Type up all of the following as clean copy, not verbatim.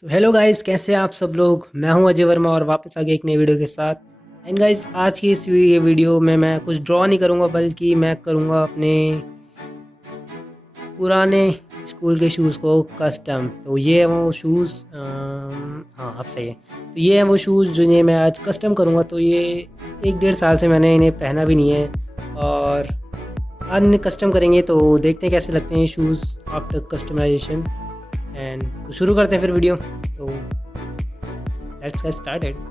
Hello guys, कैसे हैं आप सब लोग। मैं हूं अजय वर्मा और वापस आ गया एक नई वीडियो के साथ। एंड गाइस, आज की इस ये वीडियो में मैं कुछ ड्रॉ नहीं करूंगा, बल्कि मैं करूंगा अपने पुराने स्कूल के शूज़ को कस्टम। तो ये है वो शूज़, हाँ आप सही है। तो ये है वो शूज़ जो ये मैं आज कस्टम करूंगा। तो ये 1-1.5 साल से मैंने इन्हें पहना भी नहीं है, और आज इन्हें कस्टम करेंगे। तो देखते हैं कैसे लगते हैं शूज़ आफ्टर कस्टमाइजेशन। एंड तो शुरू करते हैं फिर वीडियो। तो let's get started.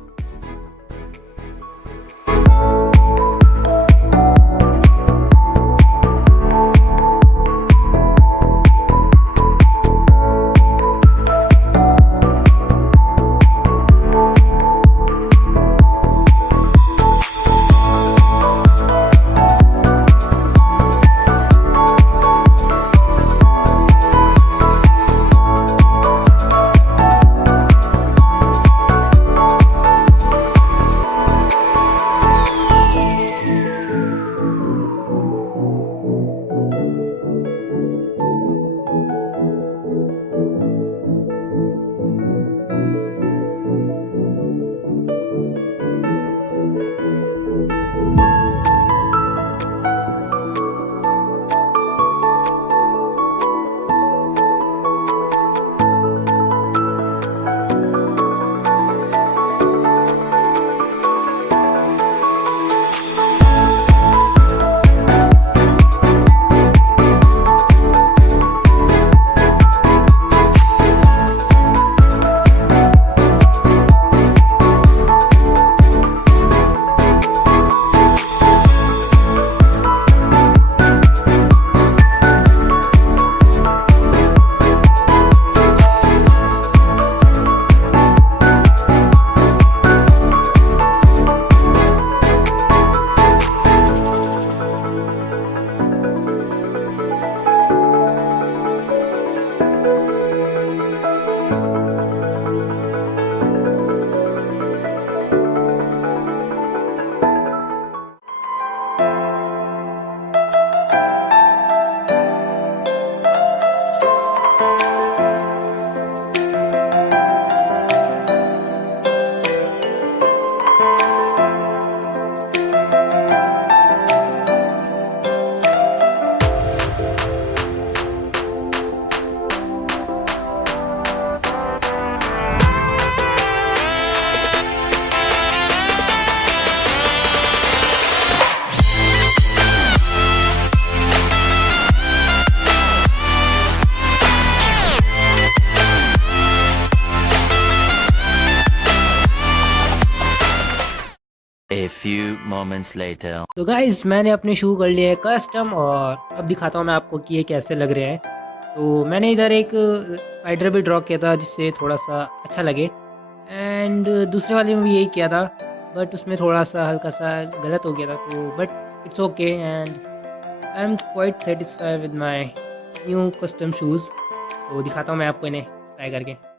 A few moments later. तो गाइस, मैंने अपने शू कर लिए हैं कस्टम, और अब दिखाता हूँ मैं आपको कि ये कैसे लग रहे हैं। तो मैंने इधर एक स्पाइडर भी ड्रॉ किया था, जिससे थोड़ा सा अच्छा लगे। एंड दूसरे वाले में भी यही किया था, बट उसमें थोड़ा सा हल्का सा गलत हो गया था। तो but it's okay, and I am quite satisfied with my new custom shoes. तो दिखाता हूँ मैं आपको इन्हें ट्राई करके।